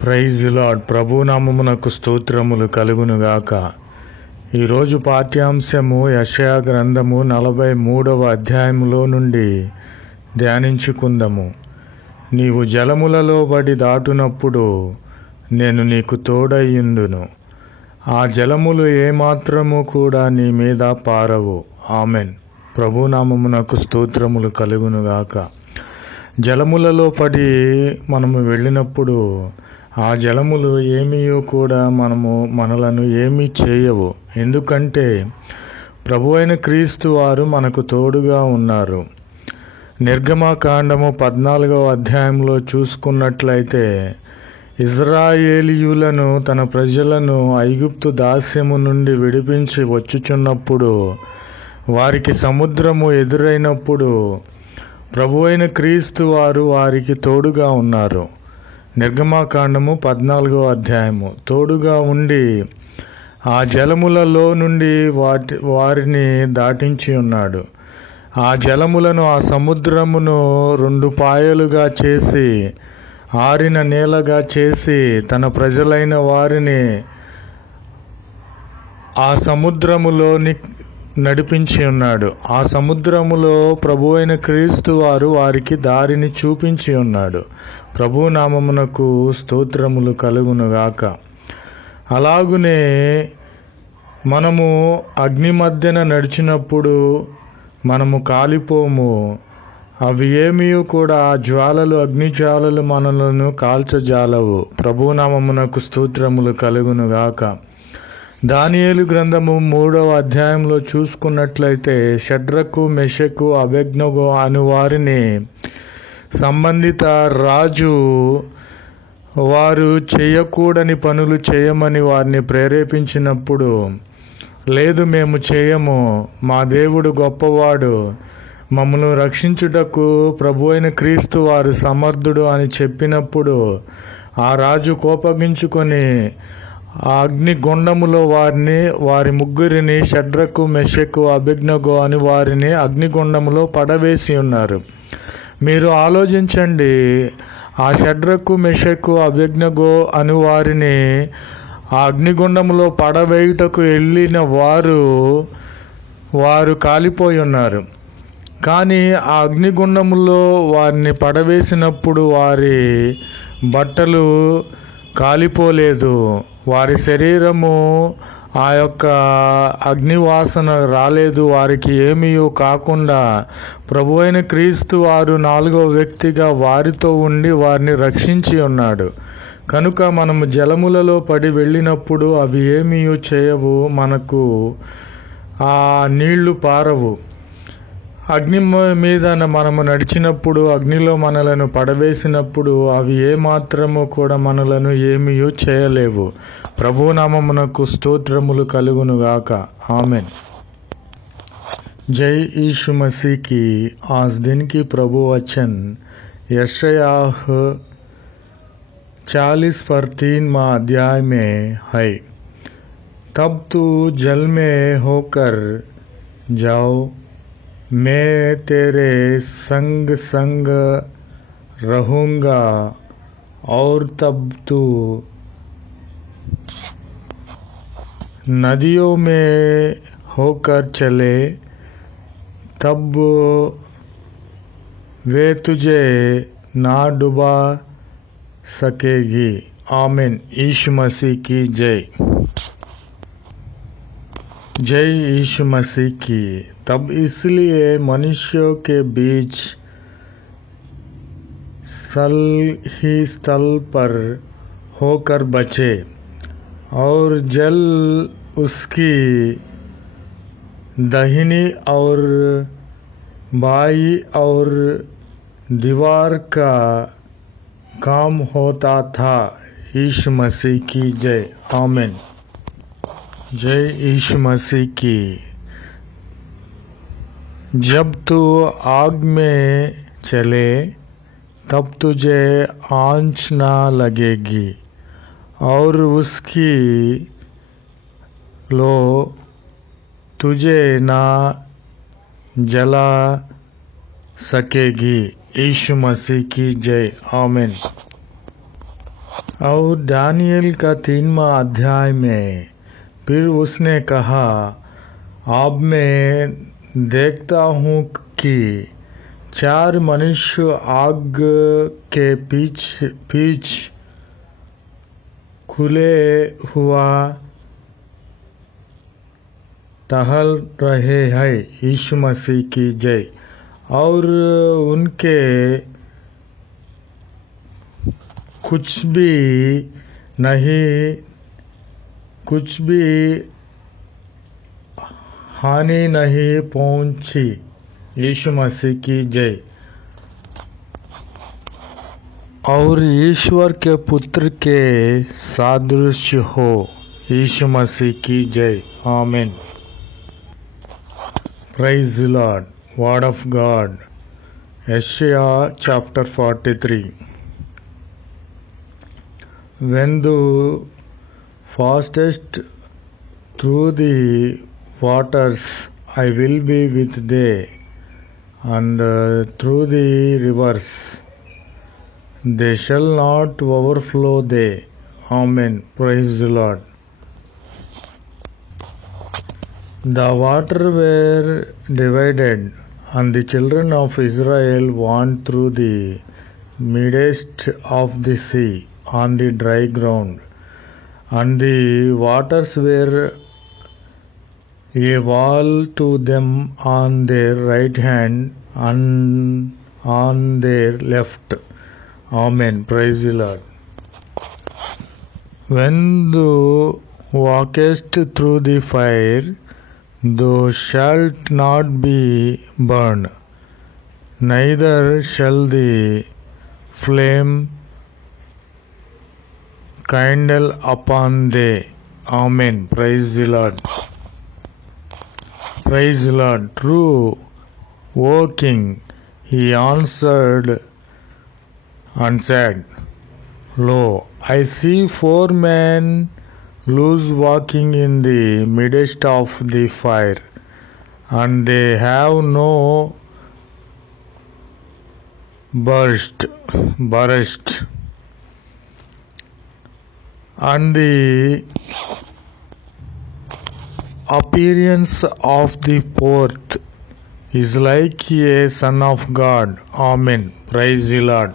Praise lord. ప్రభునామమునకు స్తోత్రములు కలుగునుగాక. ఈరోజు పాఠ్యాంశము యెషయా గ్రంథము 43వ అధ్యాయములో నుండి ధ్యానించుకుందాము. నీవు జలములలో బడి దాటునప్పుడు నేను నీకు తోడయ్యుందును, ఆ జలములు ఏమాత్రము కూడా నీ మీద పారవు. ఆమెన్. ప్రభునామమునకు స్తోత్రములు కలుగునుగాక. జలములలో పడి మనము వెళ్ళినప్పుడు ఆ జలములు ఏమీయో కూడా మనలను ఏమీ చేయవు. ఎందుకంటే ప్రభు అయిన క్రీస్తు వారు మనకు తోడుగా ఉన్నారు. నిర్గమకాండము 14వ అధ్యాయంలో చూసుకున్నట్లయితే ఇజ్రాయేలీయులను, తన ప్రజలను ఐగుప్తు దాస్యము నుండి విడిపించి వచ్చుచున్నప్పుడు వారికి సముద్రము ఎదురైనప్పుడు ప్రభు అయిన క్రీస్తు వారు వారికి తోడుగా ఉన్నారు. నిర్గమకాండము 14వ అధ్యాయము. తోడుగా ఉండి ఆ జలములలో నుండి వారిని దాటించి ఉన్నాడు. ఆ జలములను, ఆ సముద్రమును 2 పాయలుగా చేసి, ఆరిన నేలగా చేసి తన ప్రజలైన వారిని ఆ సముద్రములోని నడిపించి ఉన్నాడు. ఆ సముద్రములో ప్రభు అయిన క్రీస్తు వారు వారికి దారిని చూపించి ఉన్నాడు. ప్రభు నామమునకు స్తోత్రములు కలుగునుగాక. అలాగునే మనము అగ్ని మధ్యన నడిచినప్పుడు మనము కాలిపోము. అవి ఏమీ కూడా జ్వాలలు, అగ్ని జ్వాలలు మనలను కాల్చజాలవు. ప్రభు నామమునకు స్తోత్రములు కలుగునుగాక. దానియేలు గ్రంథము 3వ అధ్యాయంలో చూసుకున్నట్లయితే షడ్రకు, మెషకు, అబేద్నెగో అను వారిని సంబంధిత రాజు వారు చేయకూడని పనులు చేయమని వారిని ప్రేరేపించినప్పుడు, లేదు మేము చేయము, మా దేవుడు గొప్పవాడు, మమ్మల్ని రక్షించుటకు ప్రభు అయిన క్రీస్తు వారు సమర్థుడు అని చెప్పినప్పుడు ఆ రాజు కోపగించుకొని ఆ అగ్ని గుండములో వారి ముగ్గురిని, షడ్రకు, మెషకు, అబేద్నెగో అని వారిని అగ్నిగుండములో పడవేసి ఉన్నారు. మీరు ఆలోచించండి. ఆ షడ్రకు, మెషకు, అబేద్నెగో అని వారిని ఆ అగ్నిగుండములో పడవేయుటకు వెళ్ళిన వారు కాలిపోయి ఉన్నారు. కానీ ఆ అగ్నిగుండములో వారిని పడవేసినప్పుడు వారి బట్టలు కాలిపోలేదు. వారి శరీరము ఆ యొక్క అగ్నివాసన రాలేదు. వారికి ఏమీ కాకుండా ప్రభు అయిన క్రీస్తు వారు 4వ వ్యక్తిగా వారితో ఉండి వారిని రక్షించి ఉన్నాడు. కనుక మనము జలములలో పడి వెళ్ళినప్పుడు అవి ఏమీ చేయవు, మనకు ఆ నీళ్లు పారవు. అగ్ని మీద మనము నడిచినప్పుడు, అగ్నిలో మనలను పడవేసినప్పుడు అవి ఏమాత్రము కూడా మనలను ఏమీ చేయలేవు. ప్రభునామమునకు స్తోత్రములు కలుగునుగాక. ఆమెన్. जय यीशु मसीह की। आज दिन की प्रभु वचन यशायाह 40:3 अध्याय में है। तब तू जल में होकर जाओ, मैं तेरे संग संग रहूँगा, और तब तू नदियों में होकर चले, तब वे तुझे ना डुबा सकेगी। आमीन। यीशु मसीह की जय। जय यीशु मसीह की। तब इसलिए मनुष्यों के बीच स्थल पर होकर बचे, और जल उसकी दाहिनी और बाई और दीवार का काम होता था। यीशु मसीह की जय। आमीन। जय यीशु मसीह की। जब तू आग में चले तब तुझे आँच ना लगेगी, और उसकी लो तुझे ना जला सकेगी। यीशु मसीह की जय। आमीन। और दानियल का 3वां अध्याय में फिर उसने कहा, अब मैं देखता हूँ कि 4 मनुष्य आग के पीछ खुले हुआ टहल रहे हैं। यीशु मसीह की जय। और उनके कुछ भी हानि नहीं पहुंची। यीशु मसीह की जय। और ईश्वर के पुत्र के सादृश्य हो। यीशु मसीह की जय। आमीन। Praise the Lord. Word of God. Isaiah chapter 43. When thou fastest through the waters, I will be with thee, and through the rivers, they shall not overflow thee. Amen. Praise the Lord. The water were divided, and the children of Israel went through the midst of the sea on the dry ground, and the waters were a wall to them on their right hand and on their left. Amen. Praise the Lord. When thou walkest through the fire, thou shalt not be burned, neither shall the flame kindle upon thee. Amen. Praise the Lord. Praise the Lord. True, O King, he answered and said, Lo, I see 4 men loose walking in the midst of the fire, and they have no burst, and the appearance of the 4th is like a son of God. Amen. Praise the Lord.